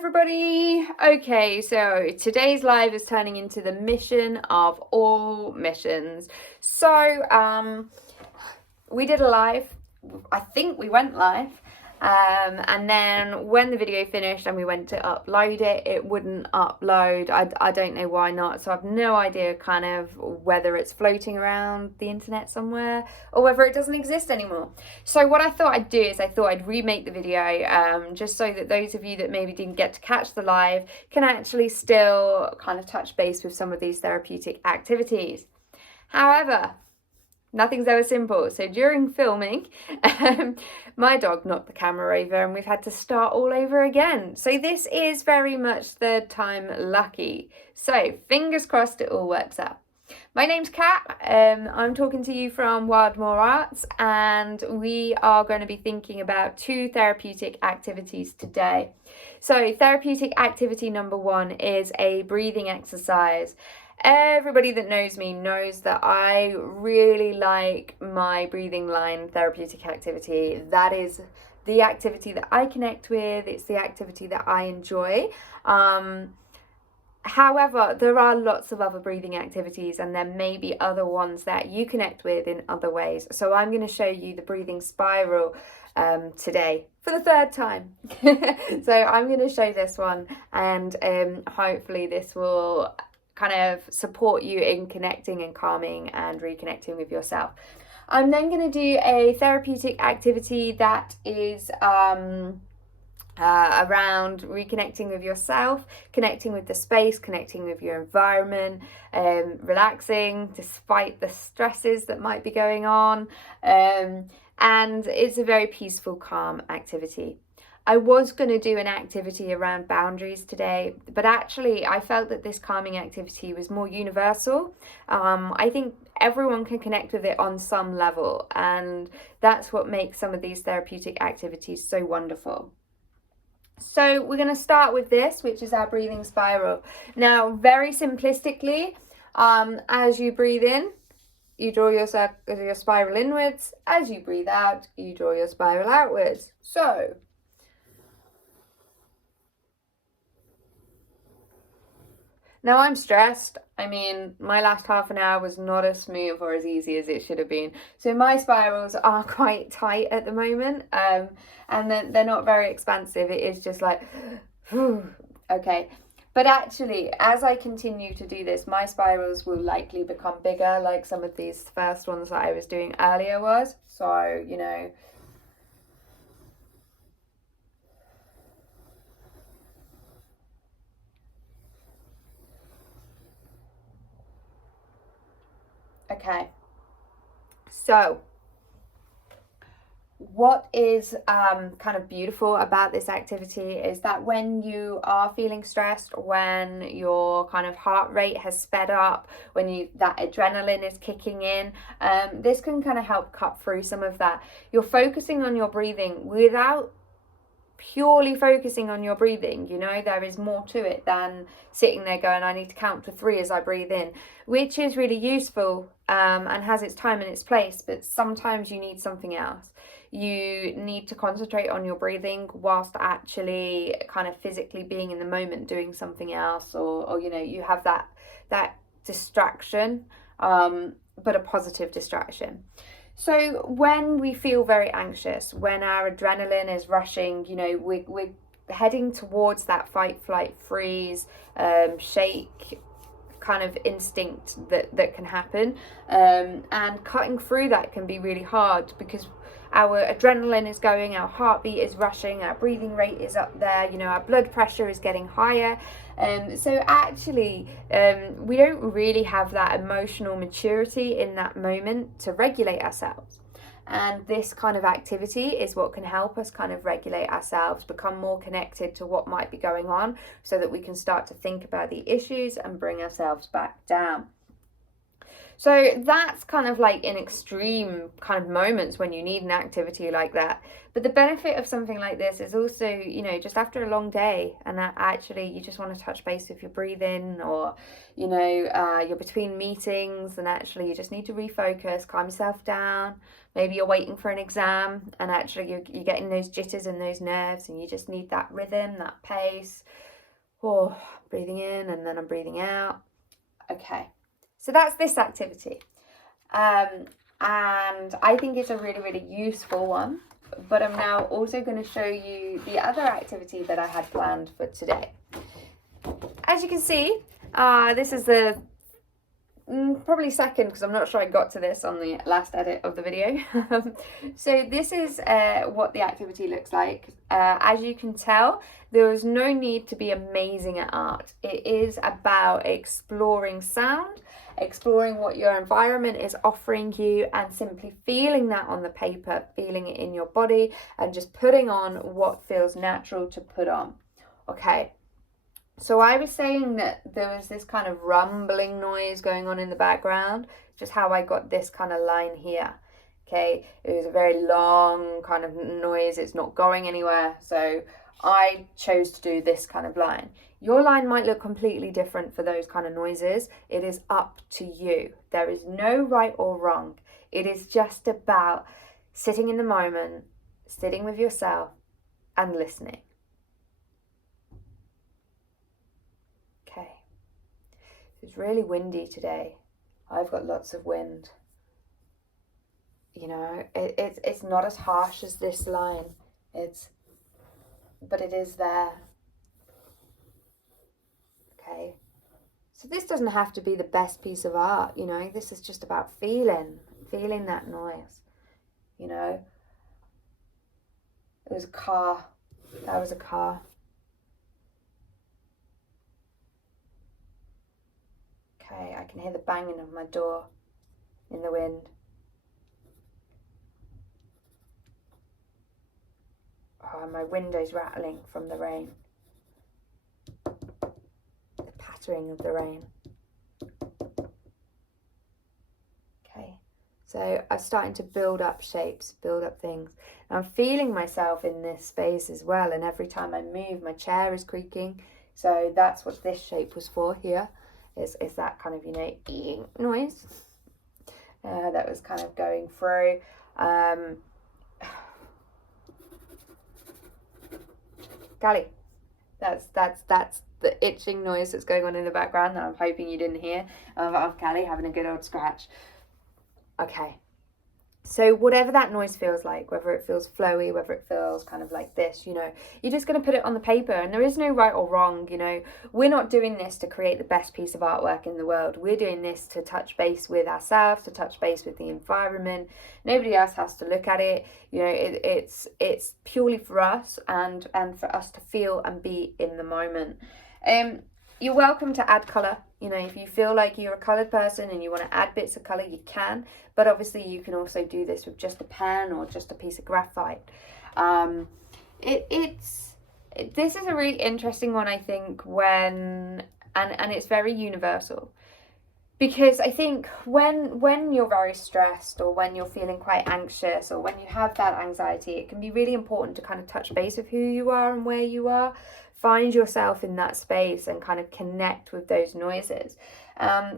everybody. Okay, so today's live is turning into the mission of all missions. So we did a live. I think we went live. And then when the video finished and we went to upload it, it wouldn't upload. I don't know why not. So I've no idea kind of whether it's floating around the internet somewhere or whether it doesn't exist anymore. So what I thought I'd do is I thought I'd remake the video just so that those of you that maybe didn't get to catch the live can actually still kind of touch base with some of these therapeutic activities. However, nothing's ever simple. So during filming, my dog knocked the camera over and we've had to start all over again. So this is very much third time lucky. So fingers crossed it all works out. My name's Kat. I'm talking to you from Wildmore Arts, and we are going to be thinking about 2 therapeutic activities today. So therapeutic activity number 1 is a breathing exercise. Everybody that knows me knows that I really like my breathing line therapeutic activity. That is the activity that I connect with. It's the activity that I enjoy. However, there are lots of other breathing activities, and there may be other ones that you connect with in other ways. So I'm going to show you the breathing spiral today for the 3rd time. So I'm going to show this one, and hopefully this will kind of support you in connecting and calming and reconnecting with yourself. I'm then going to do a therapeutic activity that is around reconnecting with yourself, connecting with the space, connecting with your environment, relaxing despite the stresses that might be going on, and it's a very peaceful, calm activity. I was going to do an activity around boundaries today, but actually I felt that this calming activity was more universal. I think everyone can connect with it on some level, and that's what makes some of these therapeutic activities so wonderful. So we're going to start with this, which is our breathing spiral. Now, very simplistically, as you breathe in, you draw your spiral inwards. As you breathe out, you draw your spiral outwards. So now I'm stressed. I mean, my last half an hour was not as smooth or as easy as it should have been. So my spirals are quite tight at the moment, and they're not very expansive. It is just like, okay. But actually, as I continue to do this, my spirals will likely become bigger, like some of these first ones that I was doing earlier was. So, you know, okay, so what is kind of beautiful about this activity is that when you are feeling stressed, when your kind of heart rate has sped up, when that adrenaline is kicking in, this can kind of help cut through some of that. You're focusing on your breathing without purely focusing on your breathing. You know, there is more to it than sitting there going, I need to count to 3 as I breathe in, which is really useful and has its time and its place, but sometimes you need something else. You need to concentrate on your breathing whilst actually kind of physically being in the moment doing something else, or you know, you have that distraction, but a positive distraction. So when we feel very anxious, when our adrenaline is rushing, you know, we're heading towards that fight, flight, freeze, shake kind of instinct that can happen, and cutting through that can be really hard because our adrenaline is going, our heartbeat is rushing, our breathing rate is up there, you know, our blood pressure is getting higher. So actually, we don't really have that emotional maturity in that moment to regulate ourselves. And this kind of activity is what can help us kind of regulate ourselves, become more connected to what might be going on, so that we can start to think about the issues and bring ourselves back down. So that's kind of like in extreme kind of moments when you need an activity like that. But the benefit of something like this is also, you know, just after a long day and that actually you just want to touch base with your breathing, or, you know, you're between meetings and actually you just need to refocus, calm yourself down. Maybe you're waiting for an exam and actually you're getting those jitters and those nerves and you just need that rhythm, that pace. Oh, breathing in and then I'm breathing out. Okay. So that's this activity. And I think it's a really, really useful one. But I'm now also going to show you the other activity that I had planned for today. As you can see, this is the probably second, because I'm not sure I got to this on the last edit of the video. So this is what the activity looks like. As you can tell, there is no need to be amazing at art. It is about exploring sound, exploring what your environment is offering you, and simply feeling that on the paper, feeling it in your body, and just putting on what feels natural to put on. Okay. So I was saying that there was this kind of rumbling noise going on in the background, just how I got this kind of line here. Okay, it was a very long kind of noise, it's not going anywhere, so I chose to do this kind of line. Your line might look completely different for those kind of noises. It is up to you. There is no right or wrong. It is just about sitting in the moment, sitting with yourself and listening. Okay, it's really windy today. I've got lots of wind. You know, it's not as harsh as this line. But it is there. Okay. So this doesn't have to be the best piece of art, you know. This is just about feeling that noise. You know. It was a car. That was a car. Okay, I can hear the banging of my door in the wind. Oh, and my window's rattling from the rain. The pattering of the rain. Okay, so I'm starting to build up shapes, build up things. And I'm feeling myself in this space as well, and every time I move, my chair is creaking. So that's what this shape was for here. Is that kind of, you know, eating noise that was kind of going through. Callie, that's the itching noise that's going on in the background that I'm hoping you didn't hear of Callie having a good old scratch. Okay. So whatever that noise feels like, whether it feels flowy, whether it feels kind of like this, you know, you're just going to put it on the paper, and there is no right or wrong, you know. We're not doing this to create the best piece of artwork in the world. We're doing this to touch base with ourselves, to touch base with the environment. Nobody else has to look at it. You know, it's purely for us and for us to feel and be in the moment. You're welcome to add colour. You know, if you feel like you're a coloured person and you want to add bits of colour, you can. But obviously you can also do this with just a pen or just a piece of graphite. This is a really interesting one, I think, and it's very universal. Because I think when you're very stressed, or when you're feeling quite anxious, or when you have that anxiety, it can be really important to kind of touch base with who you are and where you are. Find yourself in that space and kind of connect with those noises.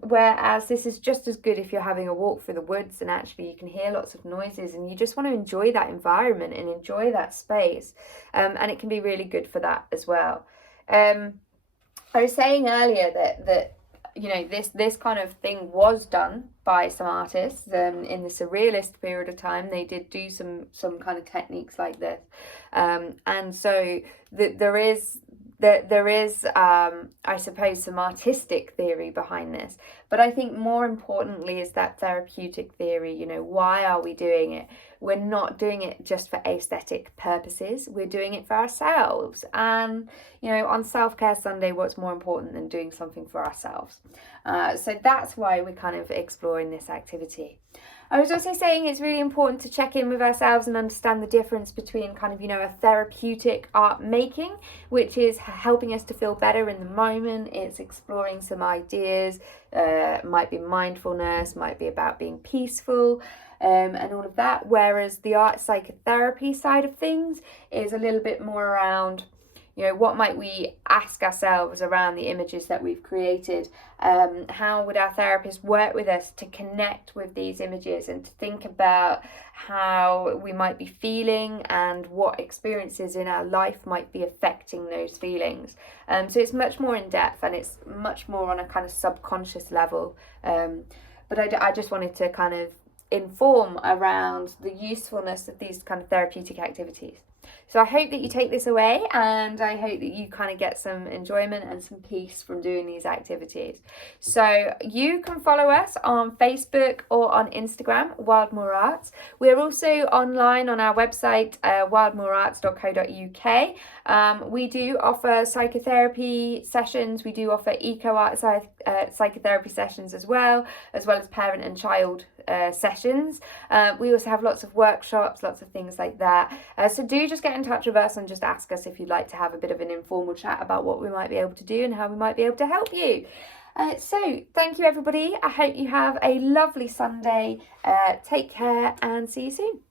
Whereas this is just as good if you're having a walk through the woods and actually you can hear lots of noises and you just want to enjoy that environment and enjoy that space. And it can be really good for that as well. I was saying earlier that you know, this kind of thing was done by some artists in the surrealist period of time. They did do some kind of techniques like this, and so there is I suppose some artistic theory behind this, but I think more importantly is that therapeutic theory. You know, why are we doing it? We're not doing it just for aesthetic purposes. We're doing it for ourselves. And, you know, on Self-Care Sunday, what's more important than doing something for ourselves? So that's why we're kind of exploring this activity. I was also saying it's really important to check in with ourselves and understand the difference between kind of, a therapeutic art making, which is helping us to feel better in the moment. It's exploring some ideas, might be mindfulness, might be about being peaceful, and all of that. Whereas the art psychotherapy side of things is a little bit more around, what might we ask ourselves around the images that we've created? How would our therapist work with us to connect with these images and to think about how we might be feeling and what experiences in our life might be affecting those feelings? So it's much more in depth, and it's much more on a kind of subconscious level. But I just wanted to kind of inform around the usefulness of these kind of therapeutic activities. So I hope that you take this away, and I hope that you kind of get some enjoyment and some peace from doing these activities. So you can follow us on Facebook or on Instagram, Wildmoor Arts. We're also online on our website, wildmoorarts.co.uk. We do offer psychotherapy sessions. We do offer eco-art psychotherapy sessions as well as parent and child sessions. We also have lots of workshops, lots of things like that. So do just get in touch with us and just ask us if you'd like to have a bit of an informal chat about what we might be able to do and how we might be able to help you. So thank you, everybody. I hope you have a lovely Sunday. Take care and see you soon.